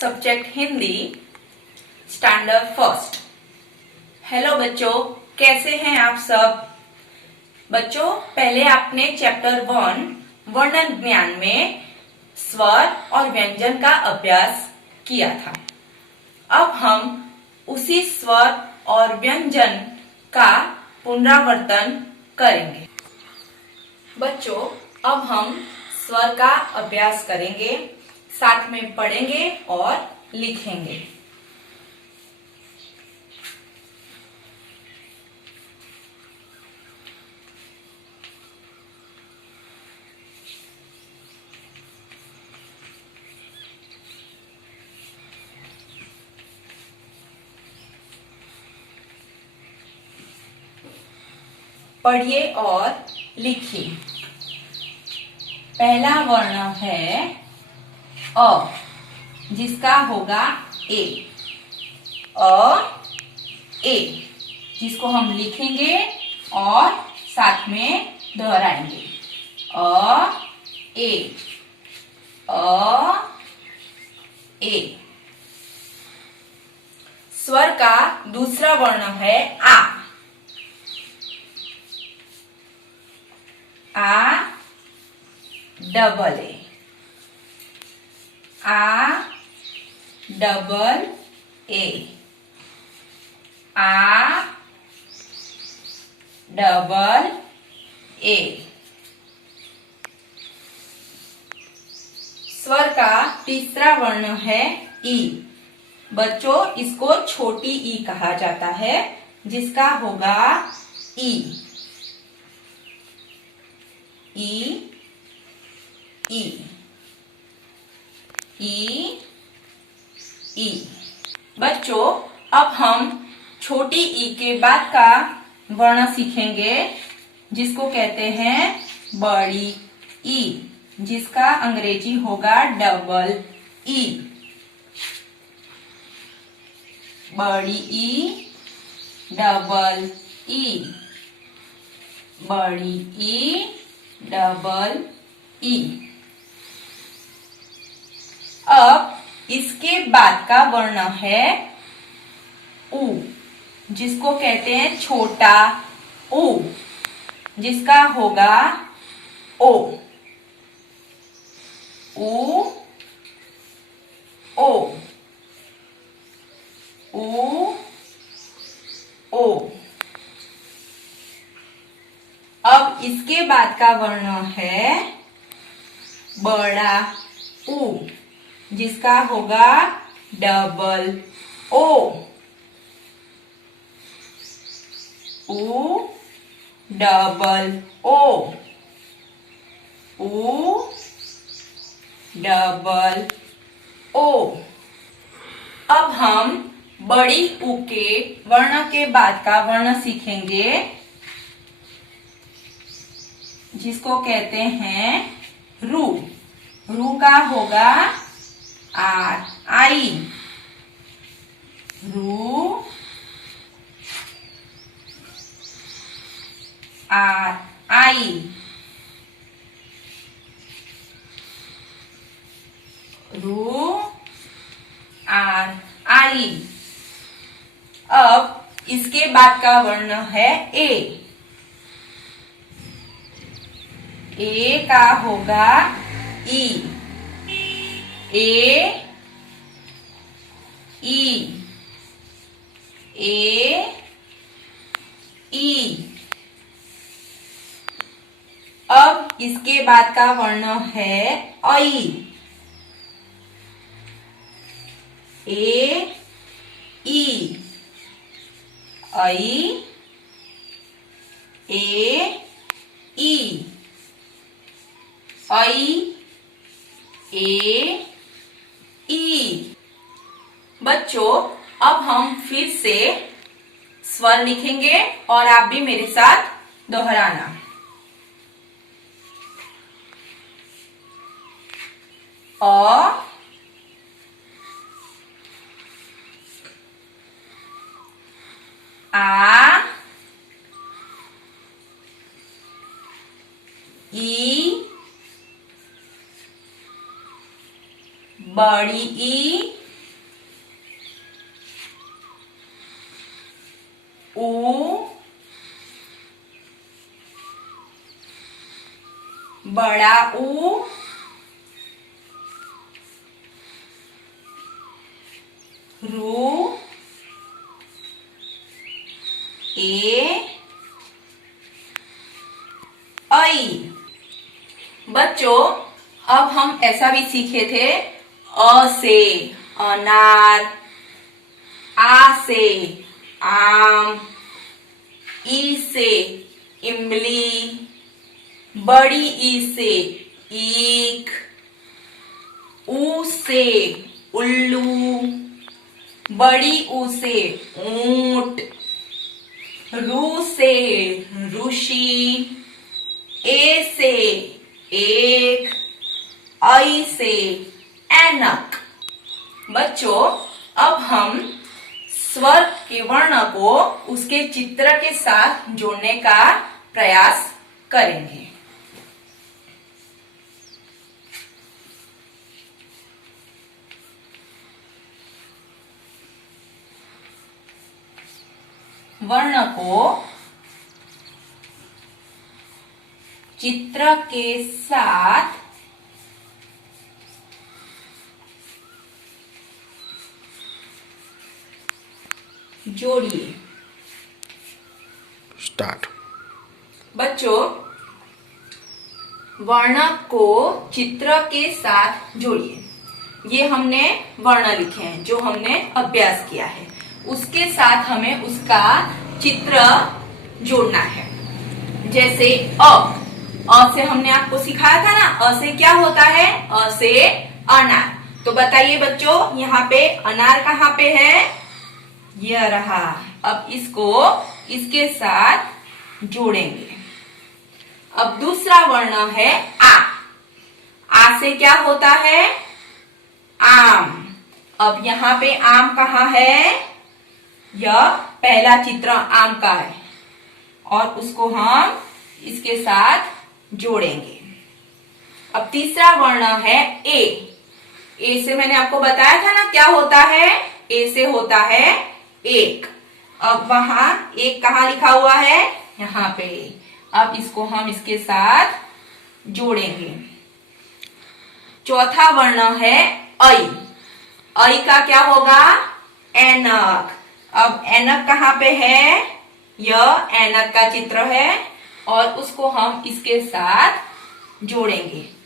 Subject Hindi, standard first. Hello बच्चों, कैसे हैं आप सब? बच्चों, पहले आपने चैप्टर 1 वर्णन ज्ञान में स्वर और व्यंजन का अभ्यास किया था। अब हम उसी स्वर और व्यंजन का पुनरावर्तन करेंगे। बच्चों, अब हम स्वर का अभ्यास करेंगे, साथ में पढ़ेंगे और लिखेंगे। पढ़िए और लिखिए। पहला वर्ण है अ, जिसका होगा ए। अ, ए, जिसको हम लिखेंगे और साथ में दोहराएंगे। अ, ए, अ, ए। स्वर का दूसरा वर्ण है आ। आ, डबल ए। आ, डबल ए। आ, डबल ए। स्वर का तीसरा वर्ण है ई। बच्चों, इसको छोटी ई कहा जाता है, जिसका होगा ई। ई, ई, ई, ई। बच्चों, अब हम छोटी ई के बाद का वर्ण सीखेंगे, जिसको कहते हैं बड़ी ई, जिसका अंग्रेजी होगा डबल ई। बड़ी ई, डबल ई, बड़ी ई, डबल ई। अब इसके बाद का वर्ण है उ, जिसको कहते हैं छोटा उ, जिसका होगा ओ। उ, ओ, उ, ओ। अब इसके बाद का वर्ण है बड़ा उ, जिसका होगा डबल ओ। उ, डबल ओ, उ, डबल ओ। अब हम बड़ी उ के वर्ण के बाद का वर्ण सीखेंगे, जिसको कहते हैं रू। रू का होगा आर आई। रू, आर आई। रू, आर आई। अब इसके बाद का वर्ण है ए। ए का होगा ई। ए, ई, ए, ई। अब इसके बाद का वर्ण है आई। ए, ई, आई, ए, ई, आई, ए, ई। बच्चों, अब हम फिर से स्वर लिखेंगे और आप भी मेरे साथ दोहराना। अ, आ, ई, बड़ी ई, ऊ, बड़ा ऊ, रू, ए, ऐ। बच्चों, अब हम ऐसा भी सीखे थे, अ से अनार, आ से आम, ई से इमली, बड़ी ई से ईख, ऊ से उल्लू, बड़ी ऊ से ऊंट, रू से ऋषि, ए से एक, ऐ से ऐनक। बच्चों, अब हम स्वर के वर्ण को उसके चित्र के साथ जोड़ने का प्रयास करेंगे। वर्ण को चित्र के साथ जोड़िए। स्टार्ट। बच्चों, वर्ण को चित्र के साथ जोड़िए। ये हमने वर्ण लिखे हैं जो हमने अभ्यास किया है, उसके साथ हमें उसका चित्र जोड़ना है। जैसे अ से हमने आपको सिखाया था ना, अ से क्या होता है? अ से अनार। तो बताइए बच्चों, यहाँ पे अनार कहाँ पे है? यह रहा। अब इसको इसके साथ जोड़ेंगे। अब दूसरा वर्ण है आ से क्या होता है? आम। अब यहाँ पे आम कहाँ है? यह पहला चित्र आम का है और उसको हम इसके साथ जोड़ेंगे। अब तीसरा वर्ण है ए से मैंने आपको बताया था ना क्या होता है? ए से होता है एक। अब वहां एक कहाँ लिखा हुआ है? यहाँ पे। अब इसको हम इसके साथ जोड़ेंगे। चौथा वर्ण है ऐ का क्या होगा? ऐनक। अब ऐनक कहाँ पे है? यह ऐनक का चित्र है और उसको हम इसके साथ जोड़ेंगे।